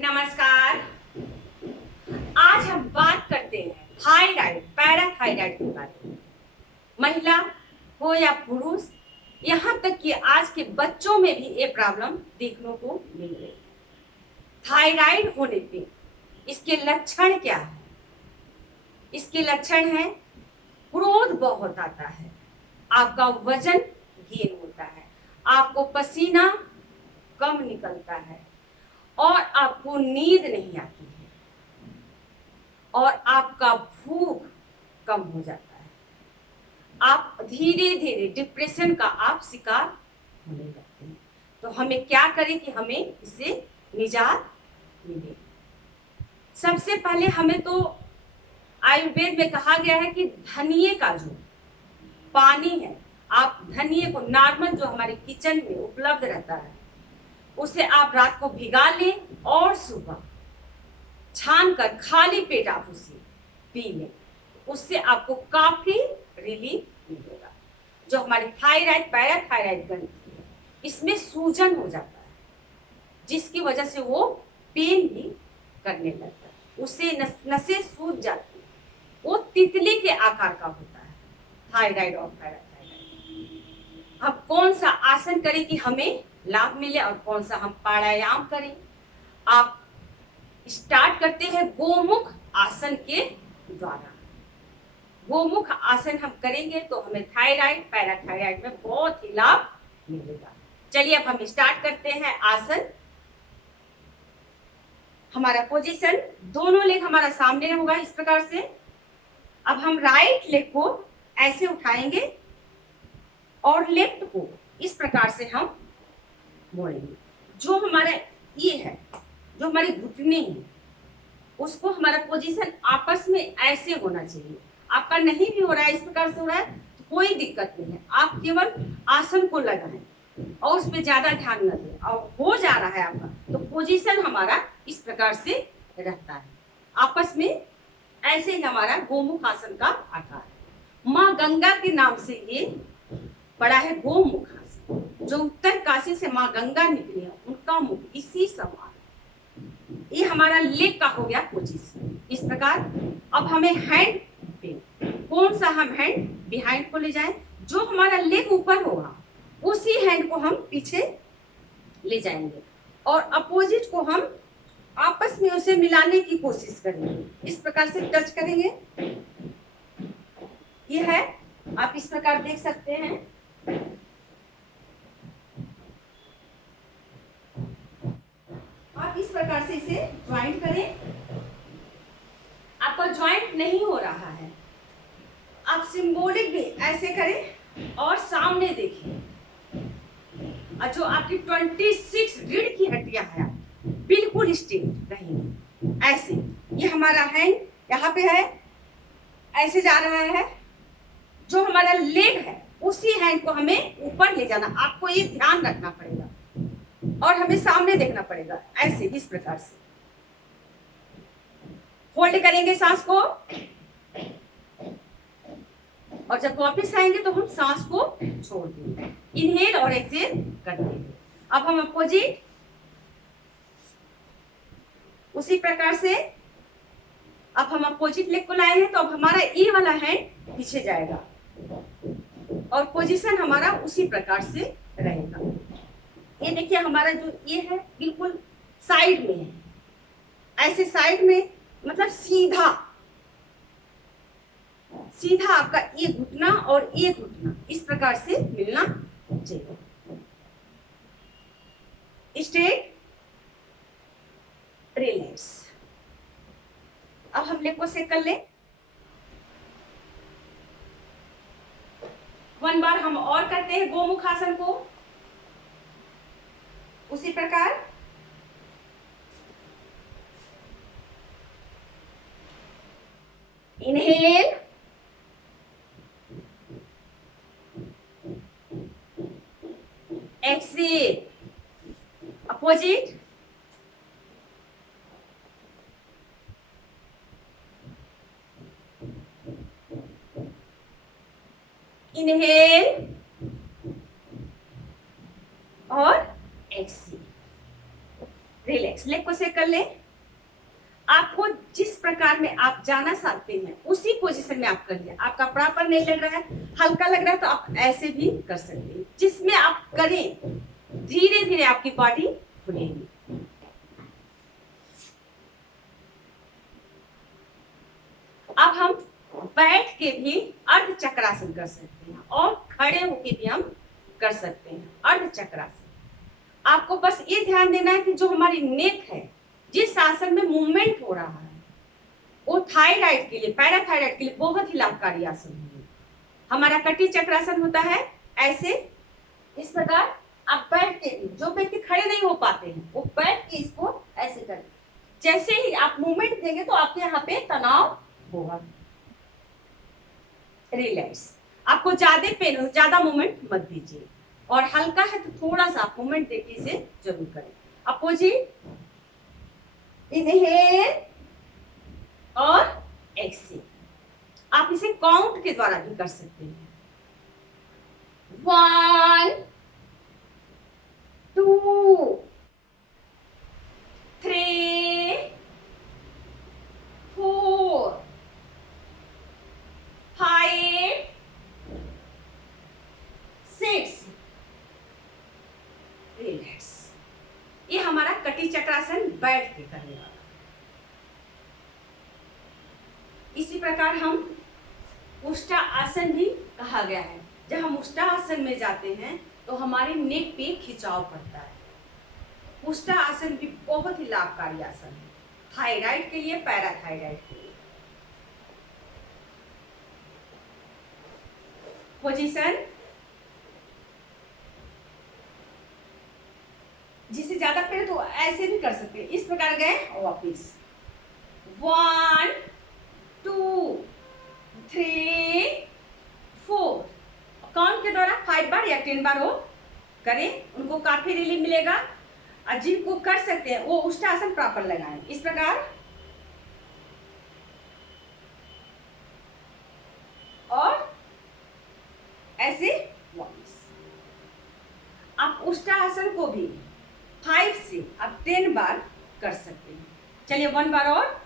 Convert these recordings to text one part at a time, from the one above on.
नमस्कार। आज हम बात करते हैं थायराइड, पैराथायराइड के बारे में। महिला हो या पुरुष, यहाँ तक कि आज के बच्चों में भी ये प्रॉब्लम देखने को मिल रही है। थायराइड होने पे इसके लक्षण क्या है? इसके लक्षण है क्रोध बहुत आता है, आपका वजन गेन होता है, आपको पसीना कम निकलता है और आपको नींद नहीं आती है और आपका भूख कम हो जाता है। आप धीरे धीरे डिप्रेशन का आप शिकार होने लगते हैं। तो हमें क्या करें कि हमें इससे निजात मिले? सबसे पहले हमें तो आयुर्वेद में कहा गया है कि धनिये का जो पानी है, आप धनिये को नॉर्मल जो हमारे किचन में उपलब्ध रहता है उसे आप रात को भिगा लें और सुबह छान कर खाली पेट आप उसे पी लें। उससे आपको काफी रिलीफ मिलेगा। जो हमारी थायराइड, पैराथायराइड ग्रंथि है, इसमें सूजन हो जाता है, जिसकी वजह से वो पेन भी करने लगता है, उससे नसें सूज जाती है। वो तितली के आकार का होता है थायराइड और पैराथायराइड। अब कौन सा आसन करें कि हमें लाभ मिले और कौन सा हम प्राणायाम करें? आप स्टार्ट करते हैं गोमुख आसन के द्वारा। गोमुख आसन हम करेंगे तो हमें थायराइड, पैराथायराइड में बहुत ही लाभ मिलेगा। चलिए अब हम स्टार्ट करते हैं आसन। हमारा पोजीशन, दोनों लेग हमारा सामने होगा इस प्रकार से। अब हम राइट लेग को ऐसे उठाएंगे और लेफ्ट को इस प्रकार से हम मोड़ेंगे। जो हमारा ये है, जो हमारी घुटने हैं, उसको हमारा पोजीशन आपस में ऐसे होना चाहिए। आपका नहीं भी हो रहा है, इस प्रकार से हो रहा है तो कोई दिक्कत नहीं है। आप केवल आसन को लगाएं और उस पर ज्यादा ध्यान न दें। और हो जा रहा है आपका तो पोजीशन हमारा इस प्रकार से रहता है। आपस में ऐसे ही हमारा गोमुख आसन का आकार है। माँ गंगा के नाम से ये पड़ा है गोमुख आसन। जो उत्तर काशी से माँ गंगा निकली है, उनका मुख इसी समान। ये हमारा लेग का हो गया पोजीशन इस प्रकार। अब हमें हैंड पे, कौन सा हम हैंड बिहाइंड को ले जाएं? जो हमारा लेग ऊपर होगा उसी हैंड को हम पीछे ले जाएंगे और अपोजिट को हम आपस में उसे मिलाने की कोशिश करेंगे। इस प्रकार से टच करेंगे। ये है, आप इस प्रकार देख सकते हैं। आप इस प्रकार से इसे ज्वाइंट करें। आपका ज्वाइंट नहीं हो रहा है, आप सिंबॉलिक भी ऐसे करें और सामने देखिए। और जो आपकी 26 रीढ़ की हड्डियां हैं बिल्कुल स्ट्रेट रहेंगी ऐसे। ये हमारा हैंड यहाँ पे है, ऐसे जा रहा है। जो हमारा लेग है उसी हैंड को हमें ऊपर ले जाना। आपको ये ध्यान रखना पड़ेगा और हमें सामने देखना पड़ेगा ऐसे, इस प्रकार से होल्ड करेंगे सांस को। और जब वापस आएंगे तो हम सांस को छोड़ देंगे, इनहेल और एक्सहेल कर देंगे। अब हम अपोजिट उसी प्रकार से, अब हम अपोजिट लेग को लाए हैं तो अब हमारा ये वाला हैंड पीछे जाएगा और पोजीशन हमारा उसी प्रकार से रहेगा। ये देखिए हमारा जो ये है बिल्कुल साइड में है, ऐसे साइड में, मतलब सीधा सीधा आपका ये घुटना और ये घुटना इस प्रकार से मिलना चाहिए। Straight, relax. अब हम लेग को सेक कर ले। वन बार हम और करते हैं गोमुख आसन को उसी प्रकार। इनहेल, एक्सहेल, अपोजिट, इनहेल और एक्सहेल। रिलैक्स, लेग को सेक कर ले। आपको जिस प्रकार में आप जाना चाहते हैं उसी पोजीशन में आप करिए। आपका प्रॉपर नहीं लग रहा है, हल्का लग रहा है, तो आप ऐसे भी कर सकते हैं। जिसमें आप करें धीरे धीरे आपकी बॉडी खुलेगी। अब हम बैठ के भी अर्ध चक्रासन कर सकते हैं और खड़े होके भी हम कर सकते हैं अर्ध चक्रासन। आपको बस ये ध्यान देना है कि जो हमारी नेक है, जिस आसन में मूवमेंट हो रहा है, वो थायराइड के लिए, पैराथायराइड के लिए बहुत ही लाभकारी आसन है। हमारा कटी चक्रासन होता है ऐसे, इस प्रकार आप बैठ के, जो व्यक्ति खड़े नहीं हो पाते हैं वो बैठ के इसको ऐसे करें। जैसे ही आप मूवमेंट देंगे तो आपके यहाँ पे तनाव होगा। रिलैक्स, आपको ज्यादा पेन हो, ज्यादा मूवमेंट मत दीजिए, और हल्का है तो थोड़ा सा आप मूवमेंट देके इसे जरूर करें। अपोजिट, इनहेल और एक्सेल। आप इसे काउंट के द्वारा भी कर सकते हैं। 1 2 3 4 5 6। रिलैक्स, ये हमारा कटी चक्रासन बैठ के करने वाला। इसी प्रकार हम उष्टा आसन भी कहा गया है। जब हम उष्टा आसन में जाते हैं तो हमारे नेक पे खिंचाव पड़ता है। उष्टा आसन भी बहुत ही लाभकारी आसन है, थायराइड के लिए, पैराथायराइड के लिए। पोजीशन, जिसे ज्यादा पेड़ तो ऐसे भी कर सकते हैं। इस प्रकार गए और वापिस 1 2 3 4। काउंट के द्वारा 5 बार या 10 बार वो करें, उनको काफी रिलीफ मिलेगा। और जिनको कर सकते हैं वो उष्टासन प्रॉपर लगाएं। इस प्रकार और ऐसे वापस। आप उष्टासन को भी 5 से आप 10 बार कर सकते हैं। चलिए 1 बार और।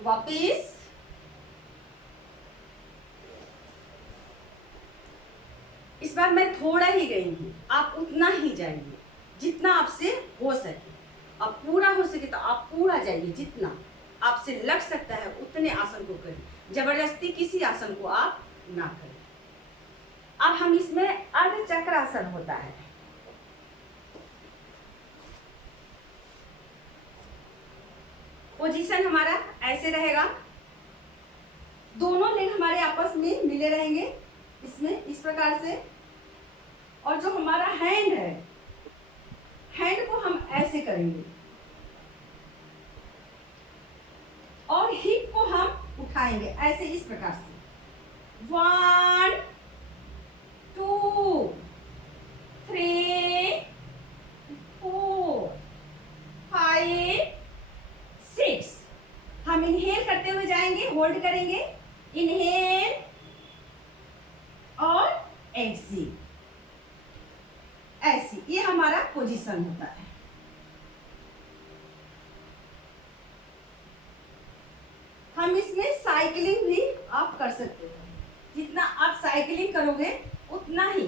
वापिस, इस बार मैं थोड़ा ही गई हूं, आप उतना ही जाइए जितना आपसे हो सके। अब पूरा हो सके तो आप पूरा जाइए, जितना आपसे लग सकता है उतने आसन को करें। जबरदस्ती किसी आसन को आप ना करें। अब हम इसमें अर्ध चक्रासन होता है। पोजीशन हमारा ऐसे रहेगा, दोनों लेग हमारे आपस में मिले रहेंगे इसमें, इस प्रकार से। और जो हमारा हैंड है, हैंड को हम ऐसे करेंगे और हिप को हम उठाएंगे ऐसे, इस प्रकार से। 1 2 3 4 5 6। हम इनहेल करते हुए जाएंगे, होल्ड करेंगे, इनहेल और एक्सेल, ऐसे। ये हमारा पोजीशन होता है। हम इसमें साइकिलिंग भी आप कर सकते हैं। जितना आप साइकिलिंग करोगे उतना ही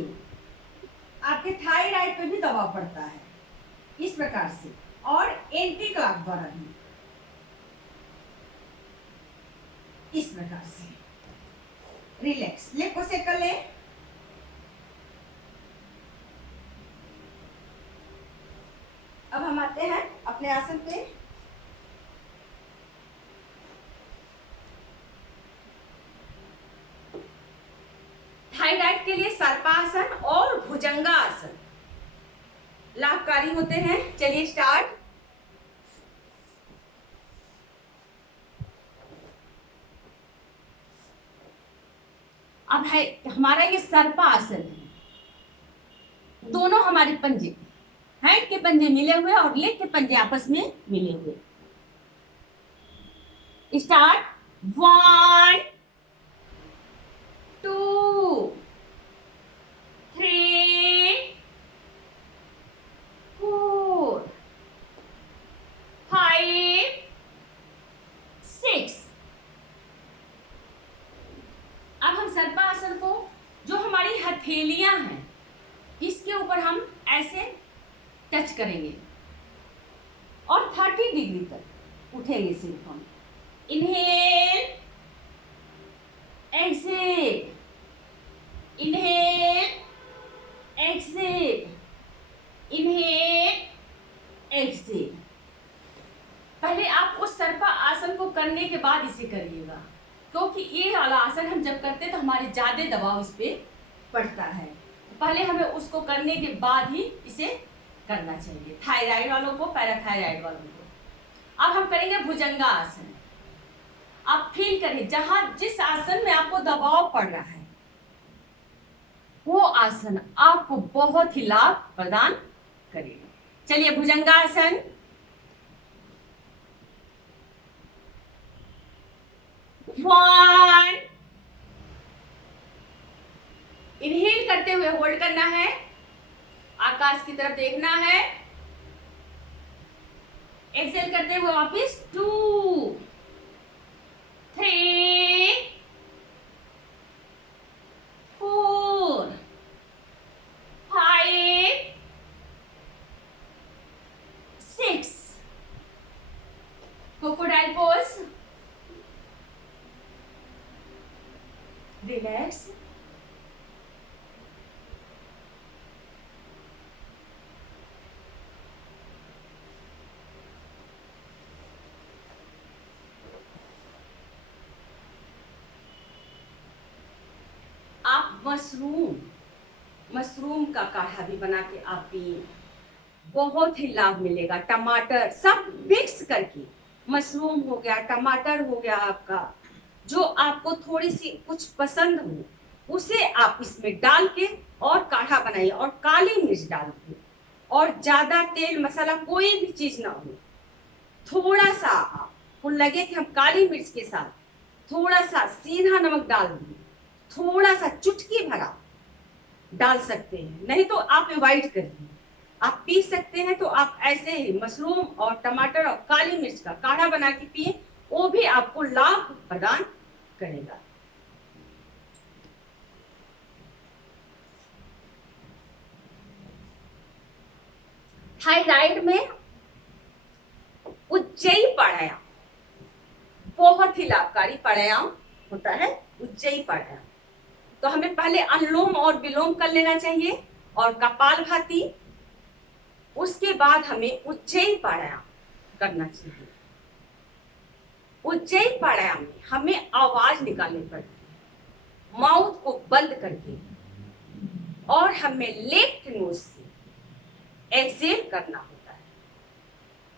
आपके थायराइड पे भी दबाव पड़ता है, इस प्रकार से। और एंटी क्लॉक द्वारा भी इस प्रकार से। रिलैक्स, लेग को सेक कर ले। अब हम आते हैं अपने आसन पे। थायराइड के लिए सर्पासन और भुजंगासन लाभकारी होते हैं। चलिए स्टार्ट। अब है हमारा ये सर्पा आसन है। दोनों हमारे पंजे, हैंड के पंजे मिले हुए और लेग के पंजे आपस में मिले हुए। स्टार्ट। 1 2 हथेलियां हैं इसके ऊपर हम ऐसे टच करेंगे और 30 डिग्री तक उठेंगे सिर्फ हम। Inhale, exhale, inhale, exhale, inhale, exhale. पहले आप उस सर्पा आसन को करने के बाद इसे करिएगा, क्योंकि ये वाला आसन हम जब करते हैं तो हमारे ज्यादा दबाव इस पे पड़ता है। पहले हमें उसको करने के बाद ही इसे करना चाहिए, थायराइड वालों को, पैराथायराइड वालों को। अब हम करेंगे भुजंगासन। आप फील करें जहां जिस आसन में आपको दबाव पड़ रहा है वो आसन आपको बहुत ही लाभ प्रदान करेगा। चलिए भुजंगासन। वन, इनहेल करते हुए होल्ड करना है, आकाश की तरफ देखना है। एक्सेल करते हुए वापिस 2, 3, 4, 5, 6। Crocodile pose. रिलैक्स। आप मशरूम का काढ़ा भी बना के आप पिए, बहुत ही लाभ मिलेगा। टमाटर सब मिक्स करके, मशरूम हो गया, टमाटर हो गया, आपका जो आपको थोड़ी सी कुछ पसंद हो उसे आप इसमें डाल के और काढ़ा बनाइए, और काली मिर्च डाल के, और ज्यादा तेल मसाला कोई भी चीज ना हो। थोड़ा सा आपको लगे कि हम काली मिर्च के साथ थोड़ा सा सीधा नमक डाल दें, थोड़ा सा चुटकी भरा डाल सकते हैं, नहीं तो आप अवॉइड करिए। आप पी सकते हैं तो आप ऐसे ही मशरूम और टमाटर और काली मिर्च का काढ़ा बना के पिए, वो भी आपको लाभ प्रदान करेगा। थायराइड में उज्जयी प्राणायाम बहुत ही लाभकारी प्राणायाम होता है, उज्जयी प्राणायाम। तो हमें पहले अनुलोम और विलोम कर लेना चाहिए और कपालभाति, उसके बाद हमें उज्जयी प्राणायाम करना चाहिए। उज्जयी प्राणायाम में हमें आवाज निकालनी पड़ती है, माउथ को बंद करके, और हमें लेफ्ट नोज से एक्सेल करना होता है।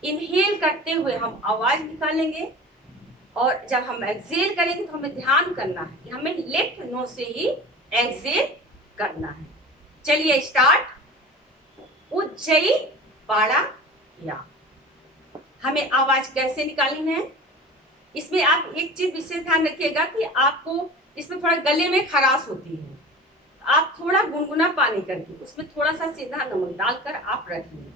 इनहेल करते हुए हम आवाज निकालेंगे, और जब हम एक्सेल करेंगे तो हमें ध्यान करना है कि हमें लेफ्ट नोज से ही एक्सेल करना है। चलिए स्टार्ट। उज्जयी प्राणायाम। हमें आवाज कैसे निकालनी है, इसमें आप एक चीज विशेष ध्यान रखिएगा कि आपको इसमें थोड़ा गले में खराश होती है, आप थोड़ा गुनगुना पानी करके उसमें थोड़ा सा सीधा नमक डालकर आप रखिए,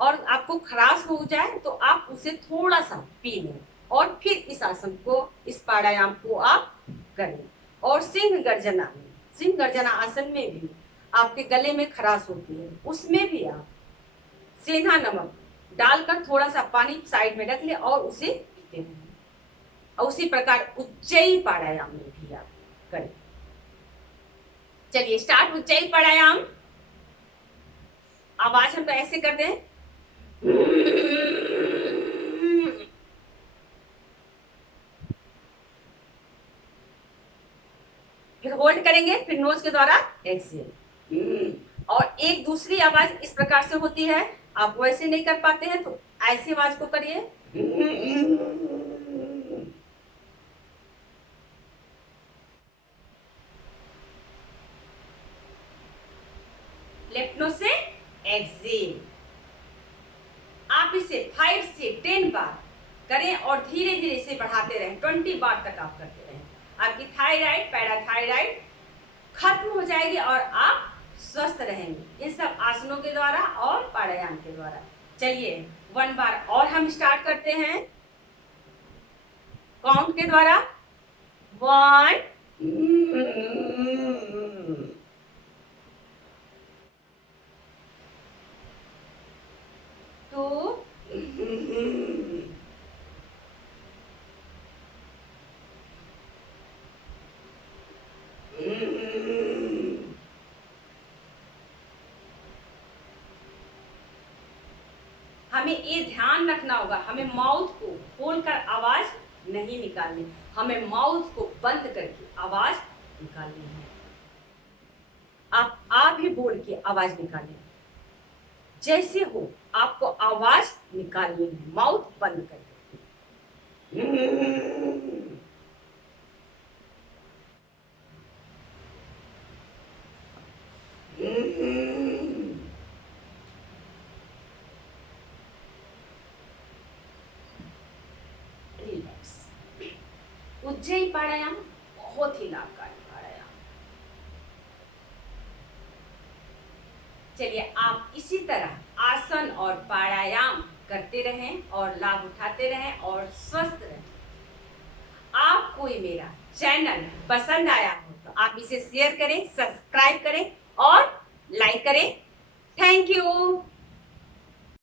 और आपको खराश हो जाए तो आप उसे थोड़ा सा पी लें, और फिर इस आसन को, इस प्राणायाम को आप करें। और सिंह गर्जना आसन में भी आपके गले में खराश होती है, उसमें भी आप सीधा नमक डालकर थोड़ा सा पानी साइड में रख ले और उसे पीते रहें। और उसी प्रकार उज्जयी प्राणायाम में भी आप करें। चलिए स्टार्ट उज्जयी प्राणायाम। आवाज हम ऐसे कर दें, फिर होल्ड करेंगे, फिर नोज के द्वारा एक्सेल। और एक दूसरी आवाज इस प्रकार से होती है, आप वैसे नहीं कर पाते हैं तो ऐसी आवाज को करिए। लेफ्ट नोज से एक्सेल। आप इसे 5 से 10 बार करें और धीरे धीरे इसे बढ़ाते रहें, 20 बार तक आप करते रहें। आपकी थायराइड, पैराथायराइड खत्म हो जाएगी और आप स्वस्थ रहेंगे इन सब आसनों के द्वारा और प्राणायाम के द्वारा। चलिए 1 बार और हम स्टार्ट करते हैं काउंट के द्वारा। 1, हमें ये ध्यान रखना होगा, हमें माउथ को खोलकर आवाज नहीं निकालनी, हमें माउथ को बंद करके आवाज निकालनी है। आप आ भी बोल के आवाज निकालें, जैसे हो आपको आवाज निकालनी है माउथ बंद करके। रिलैक्स। उज्जयी प्राणायाम बहुत ही लाभकारी प्राणायाम। चलिए आप इसी तरह आसन और प्राणायाम करते रहें और लाभ उठाते रहें और स्वस्थ रहें। आपको ये मेरा चैनल पसंद आया हो तो आप इसे शेयर करें, सब्सक्राइब करें और लाइक करें। Thank you.